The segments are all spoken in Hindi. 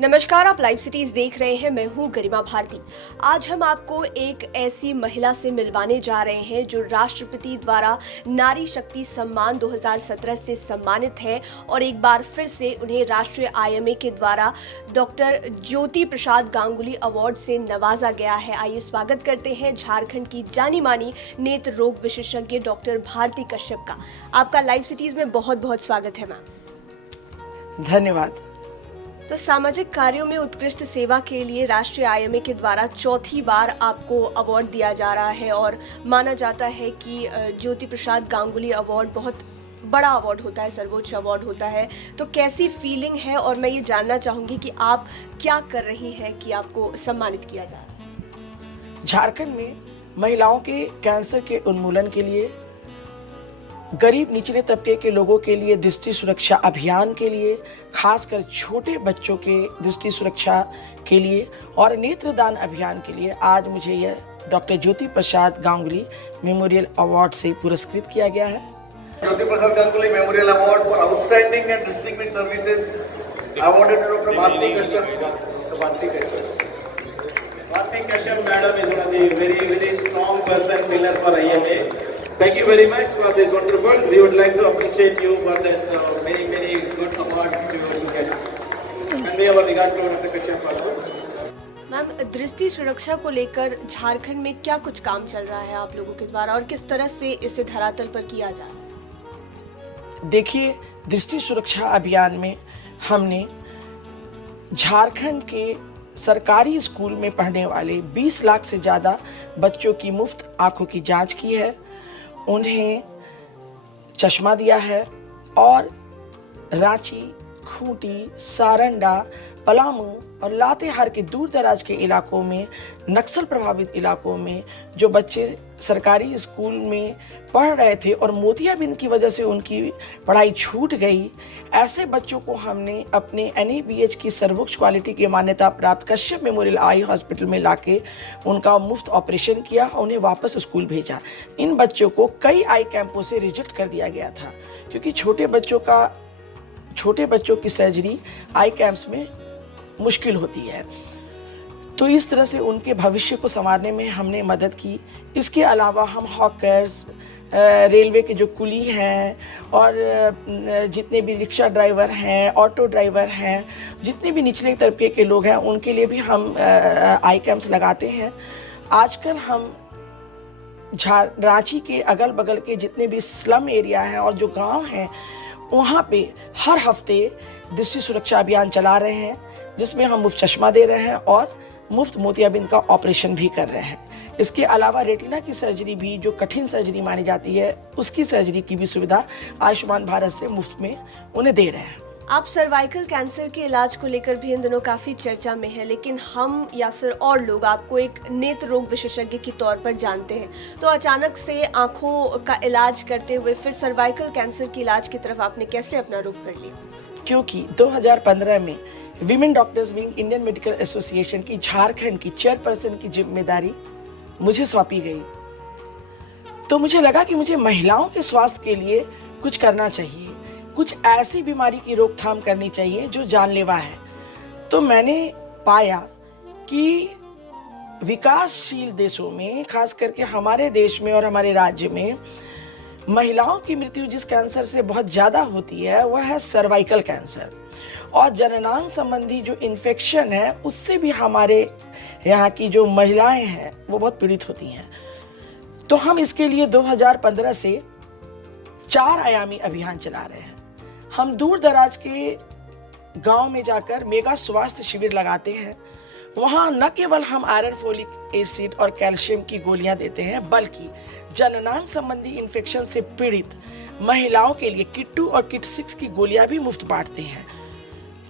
नमस्कार, आप लाइव सिटीज देख रहे हैं। मैं हूं गरिमा भारती। आज हम आपको एक ऐसी महिला से मिलवाने जा रहे हैं जो राष्ट्रपति द्वारा नारी शक्ति सम्मान 2017 से सम्मानित है और एक बार फिर से उन्हें राष्ट्रीय आईएमए के द्वारा डॉक्टर ज्योति प्रसाद गांगुली अवार्ड से नवाजा गया है। आइए स्वागत करते हैं झारखंड की जानी मानी नेत्र रोग विशेषज्ञ डॉक्टर भारती कश्यप का। आपका लाइव सिटीज में बहुत बहुत स्वागत है मैम। धन्यवाद। तो सामाजिक कार्यों में उत्कृष्ट सेवा के लिए राष्ट्रीय आईएमए के द्वारा चौथी बार आपको अवार्ड दिया जा रहा है और माना जाता है कि ज्योति प्रसाद गांगुली अवार्ड बहुत बड़ा अवार्ड होता है, सर्वोच्च अवार्ड होता है। तो कैसी फीलिंग है और मैं ये जानना चाहूँगी कि आप क्या कर रही हैं कि आपको सम्मानित किया जा रहा है। झारखंड में महिलाओं के कैंसर के उन्मूलन के लिए, गरीब निचले तबके के लोगों के लिए दृष्टि सुरक्षा अभियान के लिए, खासकर छोटे बच्चों के दृष्टि सुरक्षा के लिए और नेत्रदान अभियान के लिए आज मुझे यह doctor Jyoti Prasad Ganguly memorial award से पुरस्कृत किया गया है। Jyoti Prasad Ganguly memorial award for outstanding and distinguished services awarded to doctor Bharti Kashyap. Bharti Kashyap madam is one of the very strong person pillar for IMA. Thank you very much for this wonderful. We would like to appreciate you for this many good awards which you will get. And we have a regard to Dr. Kashyap also. Ma'am, दृष्टि सुरक्षा को लेकर झारखंड में क्या कुछ काम चल रहा है आप लोगों के द्वारा और किस तरह से इसे धरातल पर किया जा रहा है? देखिए, दृष्टि सुरक्षा अभियान में हमने झारखंड के सरकारी स्कूल में पढ़ने वाले 20 लाख से ज़्यादा बच्चों की मुफ्त आंखों की जांच की है, उन्हें चश्मा दिया है और रांची, खूंटी, सारंडा, पलामू और लातेहार के दूर दराज के इलाकों में, नक्सल प्रभावित इलाकों में जो बच्चे सरकारी स्कूल में पढ़ रहे थे और मोतियाबिंद की वजह से उनकी पढ़ाई छूट गई, ऐसे बच्चों को हमने अपने NABH की सर्वोच्च क्वालिटी की मान्यता प्राप्त कश्यप मेमोरियल आई हॉस्पिटल में लाके उनका मुफ्त ऑपरेशन किया और उन्हें वापस स्कूल भेजा। इन बच्चों को कई आई कैंपों से रिजेक्ट कर दिया गया था क्योंकि छोटे बच्चों की सर्जरी आई कैंप्स में मुश्किल होती है। तो इस तरह से उनके भविष्य को संवारने में हमने मदद की। इसके अलावा हम हॉकर्स, रेलवे के जो कुली हैं और जितने भी रिक्शा ड्राइवर हैं, ऑटो ड्राइवर हैं, जितने भी निचले तबके के लोग हैं, उनके लिए भी हम आई कैंप्स लगाते हैं। आजकल हम रांची के अगल बगल के जितने भी स्लम एरिया हैं और जो गांव हैं, वहाँ पे हर हफ्ते दृष्टि सुरक्षा अभियान चला रहे हैं जिसमें हम मुफ्त चश्मा दे रहे हैं और मुफ्त मोतियाबिंद का ऑपरेशन भी कर रहे हैं। इसके अलावा रेटिना की सर्जरी भी, जो कठिन सर्जरी मानी जाती है, उसकी सर्जरी की भी सुविधा आयुष्मान भारत से मुफ्त में उन्हें दे रहे हैं। आप सर्वाइकल कैंसर के इलाज को लेकर भी इन दिनों काफ़ी चर्चा में है, लेकिन हम या फिर और लोग आपको एक नेत्र रोग विशेषज्ञ के तौर पर जानते हैं। तो अचानक से आंखों का इलाज करते हुए फिर सर्वाइकल कैंसर के इलाज की तरफ आपने कैसे अपना रुख कर लिया? क्योंकि 2015 में women doctors wing Indian medical association की झारखंड की चेयरपर्सन की जिम्मेदारी मुझे सौंपी गई, तो मुझे लगा कि मुझे महिलाओं के स्वास्थ्य के लिए कुछ करना चाहिए, कुछ ऐसी बीमारी की रोकथाम करनी चाहिए जो जानलेवा है। तो मैंने पाया कि विकासशील देशों में, खास करके हमारे देश में और हमारे राज्य में, महिलाओं की मृत्यु जिस कैंसर से बहुत ज़्यादा होती है वह है सर्वाइकल कैंसर, और जननांग संबंधी जो इन्फेक्शन है उससे भी हमारे यहाँ की जो महिलाएं हैं वो बहुत पीड़ित होती हैं। तो हम इसके लिए 2015 से 4 आयामी अभियान चला रहे हैं। हम दूर दराज के गांव में जाकर मेगा स्वास्थ्य शिविर लगाते हैं। वहाँ न केवल हम आयरन, फोलिक एसिड और कैल्शियम की गोलियां देते हैं, बल्कि जननांग संबंधी इन्फेक्शन से पीड़ित महिलाओं के लिए किट 2 और किट 6 की गोलियां भी मुफ्त बांटते हैं,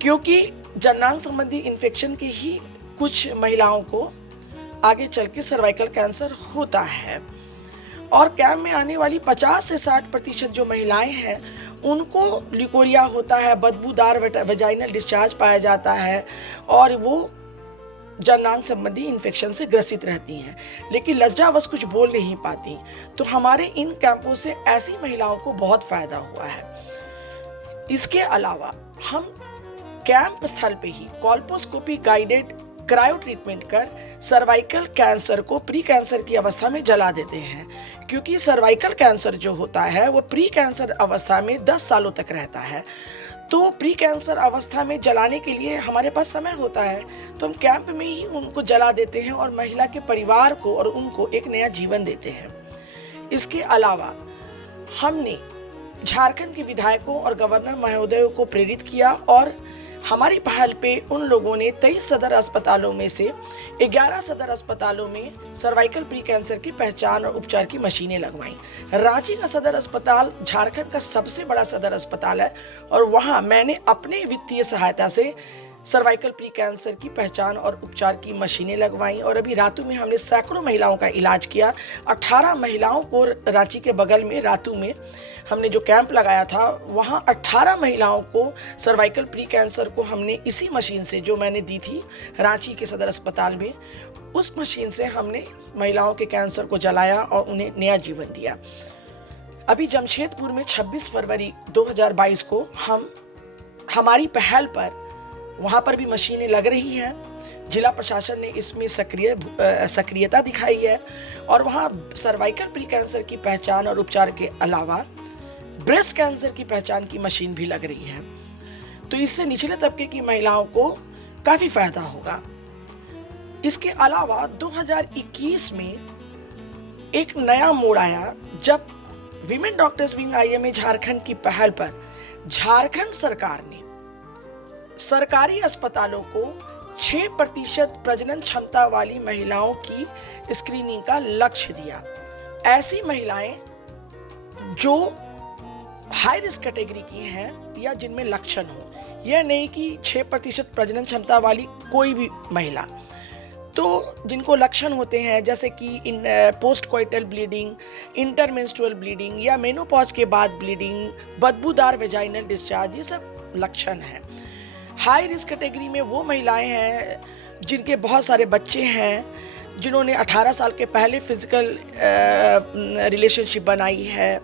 क्योंकि जननांग संबंधी इन्फेक्शन के ही कुछ महिलाओं को आगे चल के सर्वाइकल कैंसर होता है। और कैंप में आने वाली 50 से 60% जो महिलाएं हैं उनको ल्यूकोरिया होता है, बदबूदार वेजाइनल डिस्चार्ज पाया जाता है और वो जननांग संबंधी इन्फेक्शन से ग्रसित रहती हैं, लेकिन लज्जावश कुछ बोल नहीं पाती। तो हमारे इन कैंपों से ऐसी महिलाओं को बहुत फायदा हुआ है। इसके अलावा हम कैंप स्थल पे ही कॉल्पोस्कोपी गाइडेड क्रायो ट्रीटमेंट कर सर्वाइकल कैंसर को प्री कैंसर की अवस्था में जला देते हैं, क्योंकि सर्वाइकल कैंसर जो होता है वो प्री कैंसर अवस्था में 10 सालों तक रहता है। तो प्री कैंसर अवस्था में जलाने के लिए हमारे पास समय होता है, तो हम कैंप में ही उनको जला देते हैं और महिला के परिवार को और उनको एक नया जीवन देते हैं। इसके अलावा हमने झारखंड के विधायकों और गवर्नर महोदयों को प्रेरित किया और हमारी पहल पे उन लोगों ने 23 सदर अस्पतालों में से 11 सदर अस्पतालों में सर्वाइकल प्री कैंसर की पहचान और उपचार की मशीनें लगवाई। रांची का सदर अस्पताल झारखंड का सबसे बड़ा सदर अस्पताल है और वहाँ मैंने अपने वित्तीय सहायता से सर्वाइकल प्री कैंसर की पहचान और उपचार की मशीनें लगवाई और अभी रातू में हमने सैकड़ों महिलाओं का इलाज किया। 18 महिलाओं को रांची के बगल में रातू में हमने जो कैंप लगाया था, वहाँ 18 महिलाओं को सर्वाइकल प्री कैंसर को हमने इसी मशीन से, जो मैंने दी थी रांची के सदर अस्पताल में, उस मशीन से हमने महिलाओं के कैंसर को जलाया और उन्हें नया जीवन दिया। अभी जमशेदपुर में 26 फरवरी 2022 को हमारी पहल पर वहाँ पर भी मशीनें लग रही हैं। जिला प्रशासन ने इसमें सक्रियता दिखाई है और वहाँ सर्वाइकल प्री कैंसर की पहचान और उपचार के अलावा ब्रेस्ट कैंसर की पहचान की मशीन भी लग रही है। तो इससे निचले तबके की महिलाओं को काफ़ी फायदा होगा। इसके अलावा 2021 में एक नया मोड़ आया जब women doctors wing IMA Jharkhand की पहल पर झारखंड सरकार ने सरकारी अस्पतालों को 6% प्रजनन क्षमता वाली महिलाओं की स्क्रीनिंग का लक्ष्य दिया। ऐसी महिलाएं जो हाई रिस्क कैटेगरी की हैं या जिनमें लक्षण हो, यह नहीं कि 6% प्रजनन क्षमता वाली कोई भी महिला, तो जिनको लक्षण होते हैं जैसे कि post coital bleeding, intermenstrual bleeding या मेनोपॉज के बाद ब्लीडिंग, बदबूदार वेजाइनल डिस्चार्ज, ये सब लक्षण हैं। हाई रिस्क कैटेगरी में वो महिलाएं हैं जिनके बहुत सारे बच्चे हैं, जिन्होंने 18 साल के पहले फिजिकल रिलेशनशिप बनाई है,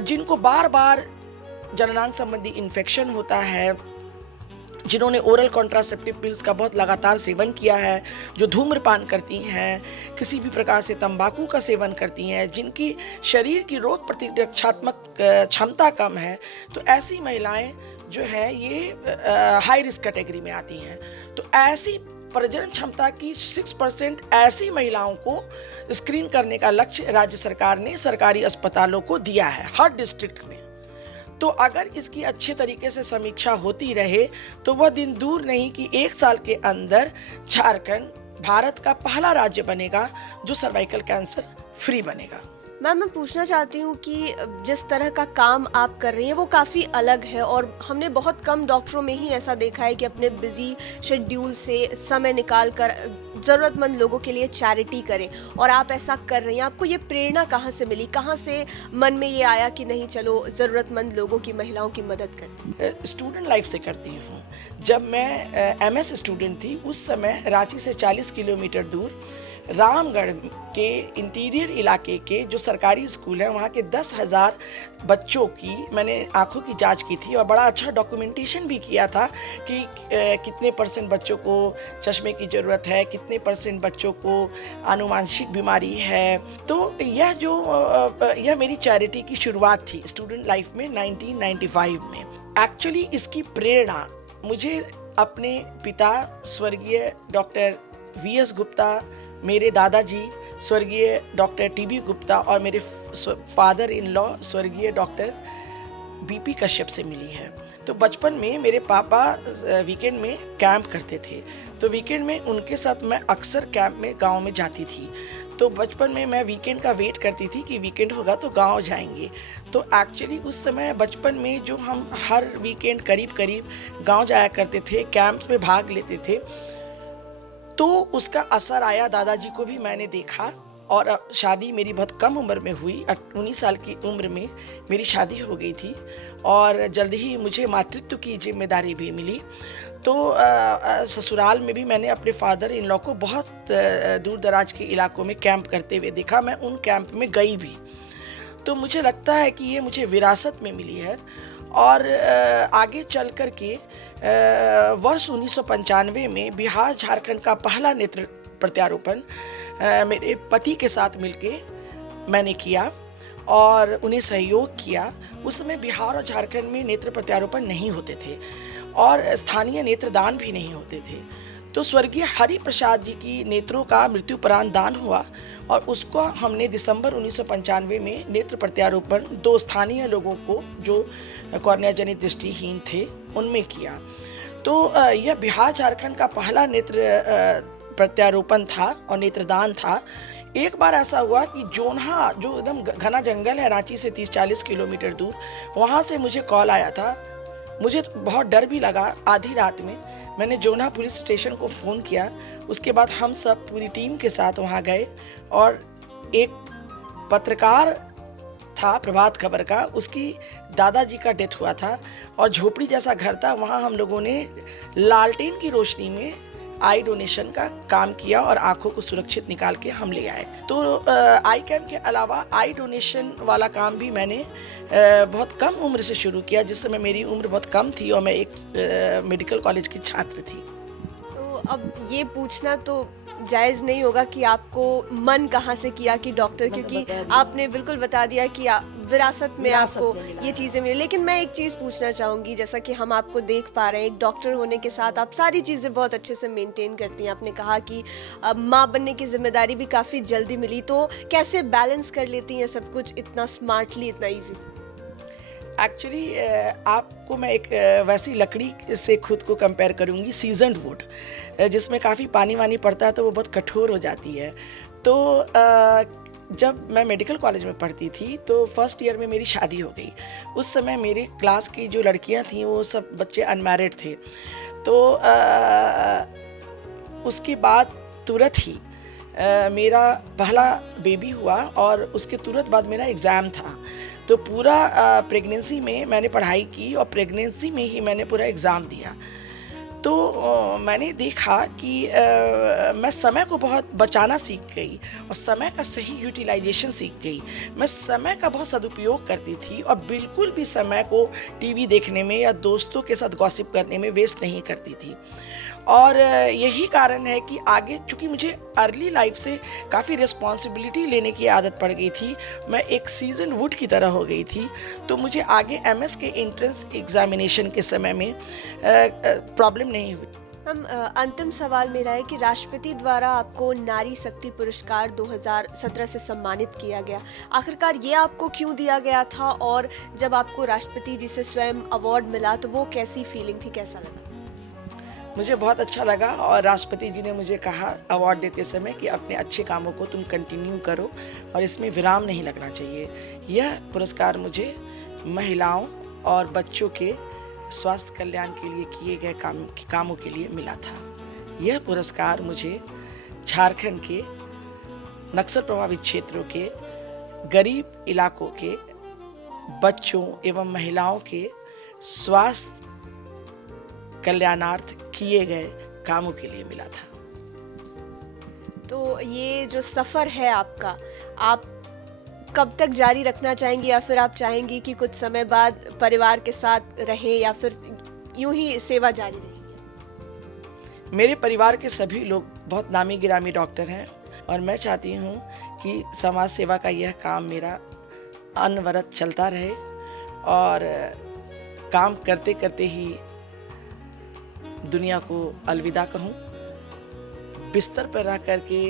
जिनको बार बार जननांग संबंधी इन्फेक्शन होता है, जिन्होंने ओरल कॉन्ट्रासेप्टिव पिल्स का बहुत लगातार सेवन किया है, जो धूम्रपान करती हैं, किसी भी प्रकार से तंबाकू का सेवन करती हैं, जिनकी शरीर की रोग प्रतिरक्षात्मक क्षमता कम है, तो ऐसी महिलाएं जो है ये हाई रिस्क कैटेगरी में आती हैं। तो ऐसी प्रजनन क्षमता की 6% ऐसी महिलाओं को स्क्रीन करने का लक्ष्य राज्य सरकार ने सरकारी अस्पतालों को दिया है हर डिस्ट्रिक्ट में। तो अगर इसकी अच्छे तरीके से समीक्षा होती रहे तो वह दिन दूर नहीं कि 1 साल के अंदर झारखंड भारत का पहला राज्य बनेगा जो सर्वाइकल कैंसर फ्री बनेगा। मैम, मैं पूछना चाहती हूँ कि जिस तरह का काम आप कर रही हैं वो काफ़ी अलग है और हमने बहुत कम डॉक्टरों में ही ऐसा देखा है कि अपने बिजी शेड्यूल से समय निकाल कर ज़रूरतमंद लोगों के लिए चैरिटी करें, और आप ऐसा कर रही हैं। आपको ये प्रेरणा कहाँ से मिली, कहाँ से मन में ये आया कि नहीं चलो ज़रूरतमंद लोगों की, महिलाओं की मदद करते? स्टूडेंट लाइफ से करती हूँ। जब मैं MS स्टूडेंट थी उस समय रांची से 40 किलोमीटर दूर रामगढ़ के इंटीरियर इलाके के जो सरकारी स्कूल हैं वहाँ के 10,000 बच्चों की मैंने आंखों की जांच की थी और बड़ा अच्छा डॉक्यूमेंटेशन भी किया था कि कितने % बच्चों को चश्मे की ज़रूरत है, कितने % बच्चों को आनुवांशिक बीमारी है। तो यह मेरी चैरिटी की शुरुआत थी स्टूडेंट लाइफ में 1995 में। एक्चुअली इसकी प्रेरणा मुझे अपने पिता स्वर्गीय डॉक्टर VS गुप्ता, मेरे दादाजी स्वर्गीय डॉक्टर TB गुप्ता और मेरे फादर इन लॉ स्वर्गीय डॉक्टर BP कश्यप से मिली है। तो बचपन में मेरे पापा वीकेंड में कैंप करते थे, तो वीकेंड में उनके साथ मैं अक्सर कैंप में गांव में जाती थी। तो बचपन में मैं वीकेंड का वेट करती थी कि वीकेंड होगा तो गांव जाएंगे। तो एक्चुअली उस समय बचपन में जो हम हर वीकेंड करीब गांव जाया करते थे, कैंप्स में भाग लेते थे, तो उसका असर आया। दादाजी को भी मैंने देखा और शादी मेरी बहुत कम उम्र में हुई। 19 साल की उम्र में मेरी शादी हो गई थी और जल्द ही मुझे मातृत्व की जिम्मेदारी भी मिली। तो ससुराल में भी मैंने अपने फादर इन लॉ को बहुत दूर दराज के इलाकों में कैंप करते हुए देखा। मैं उन कैंप में गई भी। तो मुझे लगता है कि ये मुझे विरासत में मिली है और आगे चल कर के वर्ष 1995 में बिहार झारखंड का पहला नेत्र प्रत्यारोपण मेरे पति के साथ मिलके मैंने किया और उन्हें सहयोग किया। उस समय बिहार और झारखंड में नेत्र प्रत्यारोपण नहीं होते थे और स्थानीय नेत्रदान भी नहीं होते थे। तो स्वर्गीय हरि प्रसाद जी की नेत्रों का मृत्युपरांत दान हुआ और उसको हमने दिसंबर 1995 में नेत्र प्रत्यारोपण 2 स्थानीय लोगों को जो कॉर्निया जनित दृष्टिहीन थे उनमें किया। तो यह बिहार झारखंड का पहला नेत्र प्रत्यारोपण था और नेत्रदान था। एक बार ऐसा हुआ कि जोन्हा जो एकदम घना जंगल है रांची से 30-40 किलोमीटर दूर, वहाँ से मुझे कॉल आया था। मुझे तो बहुत डर भी लगा। आधी रात में मैंने जोन्हा पुलिस स्टेशन को फ़ोन किया। उसके बाद हम सब पूरी टीम के साथ वहाँ गए और एक पत्रकार था प्रभात खबर का, उसकी दादाजी का डेथ हुआ था और झोपड़ी जैसा घर था। वहाँ हम लोगों ने लालटेन की रोशनी में आई डोनेशन का काम किया और आंखों को सुरक्षित निकाल के हम ले आए। तो आई कैम्प के अलावा आई डोनेशन वाला काम भी मैंने बहुत कम उम्र से शुरू किया, जिस समय मेरी उम्र बहुत कम थी और मैं एक मेडिकल कॉलेज की छात्र थी। तो अब ये पूछना तो जायज़ नहीं होगा कि आपको मन कहाँ से किया कि डॉक्टर, क्योंकि आपने बिल्कुल बता दिया कि विरासत में आपको ये चीज़ें मिली। लेकिन मैं एक चीज़ पूछना चाहूँगी, जैसा कि हम आपको देख पा रहे हैं, एक डॉक्टर होने के साथ आप सारी चीज़ें बहुत अच्छे से मेंटेन करती हैं। आपने कहा कि माँ बनने की जिम्मेदारी भी काफ़ी जल्दी मिली, तो कैसे बैलेंस कर लेती हैं सब कुछ इतना स्मार्टली, इतना ईजी? एक्चुअली आपको मैं एक वैसी लकड़ी से खुद को कंपेयर करूँगी, सीजन्ड वुड, जिसमें काफ़ी पानी वानी पड़ता है तो वो बहुत कठोर हो जाती है। तो जब मैं मेडिकल कॉलेज में पढ़ती थी तो फर्स्ट ईयर में मेरी शादी हो गई। उस समय मेरे क्लास की जो लड़कियां थीं वो सब बच्चे अनमैरिड थे। तो उसके बाद तुरंत ही मेरा पहला बेबी हुआ और उसके तुरंत बाद मेरा एग्ज़ाम था। तो पूरा प्रेगनेंसी में मैंने पढ़ाई की और प्रेगनेंसी में ही मैंने पूरा एग्ज़ाम दिया। तो मैंने देखा कि मैं समय को बहुत बचाना सीख गई और समय का सही यूटिलाइजेशन सीख गई। मैं समय का बहुत सदुपयोग करती थी और बिल्कुल भी समय को टीवी देखने में या दोस्तों के साथ गॉसिप करने में वेस्ट नहीं करती थी। और यही कारण है कि आगे चूँकि मुझे अर्ली लाइफ से काफ़ी रिस्पॉन्सिबिलिटी लेने की आदत पड़ गई थी, मैं एक सीजन वुड की तरह हो गई थी, तो मुझे आगे एमएस के एंट्रेंस एग्जामिनेशन के समय में प्रॉब्लम नहीं हुई। हम अंतिम सवाल मेरा है कि राष्ट्रपति द्वारा आपको नारी शक्ति पुरस्कार 2017 से सम्मानित किया गया। आखिरकार ये आपको क्यों दिया गया था, और जब आपको राष्ट्रपति जी से स्वयं अवार्ड मिला तो वो कैसी फीलिंग थी, कैसा लगा? मुझे बहुत अच्छा लगा और राष्ट्रपति जी ने मुझे कहा अवार्ड देते समय कि अपने अच्छे कामों को तुम कंटिन्यू करो और इसमें विराम नहीं लगना चाहिए। यह पुरस्कार मुझे महिलाओं और बच्चों के स्वास्थ्य कल्याण के लिए किए गए कामों के लिए मिला था। यह पुरस्कार मुझे झारखंड के नक्सल प्रभावित क्षेत्रों के गरीब इलाकों के बच्चों एवं महिलाओं के स्वास्थ्य कल्याणार्थ किए गए कामों के लिए मिला था। तो ये जो सफ़र है आपका, आप कब तक जारी रखना चाहेंगी, या फिर आप चाहेंगी कि कुछ समय बाद परिवार के साथ रहें, या फिर यूं ही सेवा जारी रहेगी? मेरे परिवार के सभी लोग बहुत नामी गिरामी डॉक्टर हैं और मैं चाहती हूँ कि समाज सेवा का यह काम मेरा अनवरत चलता रहे और काम करते करते ही दुनिया को अलविदा कहूँ। बिस्तर पर रह करके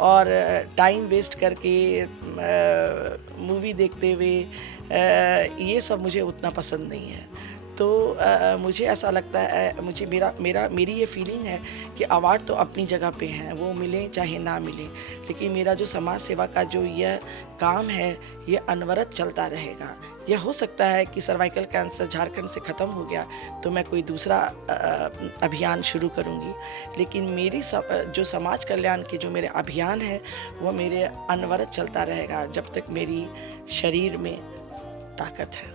और टाइम वेस्ट करके मूवी देखते हुए ये सब मुझे उतना पसंद नहीं है। तो मुझे ऐसा लगता है, मुझे मेरी ये फीलिंग है कि अवार्ड तो अपनी जगह पे हैं, वो मिले चाहे ना मिले, लेकिन मेरा जो समाज सेवा का जो यह काम है ये अनवरत चलता रहेगा। यह हो सकता है कि सर्वाइकल कैंसर झारखंड से ख़त्म हो गया तो मैं कोई दूसरा अभियान शुरू करूँगी, लेकिन मेरी जो समाज कल्याण के जो मेरे अभियान है वो मेरे अनवरत चलता रहेगा जब तक मेरी शरीर में ताकत है।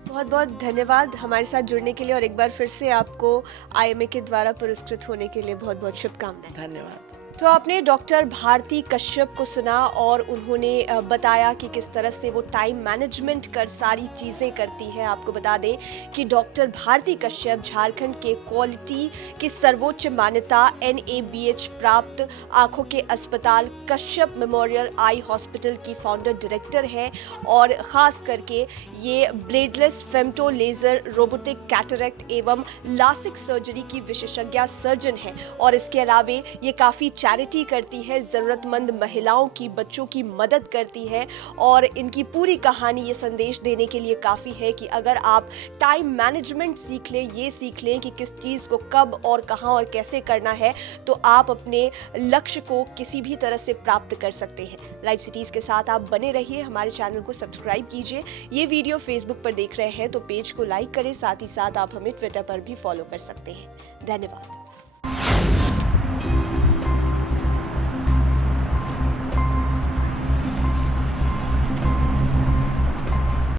बहुत बहुत धन्यवाद हमारे साथ जुड़ने के लिए, और एक बार फिर से आपको IMA के द्वारा पुरस्कृत होने के लिए बहुत बहुत शुभकामनाएं। धन्यवाद। तो आपने डॉक्टर भारती कश्यप को सुना और उन्होंने बताया कि किस तरह से वो टाइम मैनेजमेंट कर सारी चीज़ें करती हैं। आपको बता दें कि डॉक्टर भारती कश्यप झारखंड के क्वालिटी की सर्वोच्च मान्यता NABH प्राप्त आंखों के अस्पताल कश्यप मेमोरियल आई हॉस्पिटल की फाउंडर डायरेक्टर हैं और ख़ास करके ये bladeless femto laser robotic cataract एवं लासिक सर्जरी की विशेषज्ञ सर्जन हैं और इसके अलावे ये काफ़ी चैरिटी करती है, ज़रूरतमंद महिलाओं की, बच्चों की मदद करती है और इनकी पूरी कहानी ये संदेश देने के लिए काफ़ी है कि अगर आप टाइम मैनेजमेंट सीख लें, ये सीख लें कि किस चीज़ को कब और कहाँ और कैसे करना है, तो आप अपने लक्ष्य को किसी भी तरह से प्राप्त कर सकते हैं। लाइव सिटीज़ के साथ आप बने रहिए, हमारे चैनल को सब्सक्राइब कीजिए। ये वीडियो फेसबुक पर देख रहे हैं तो पेज को लाइक करें, साथ ही साथ आप हमें ट्विटर पर भी फॉलो कर सकते हैं। धन्यवाद।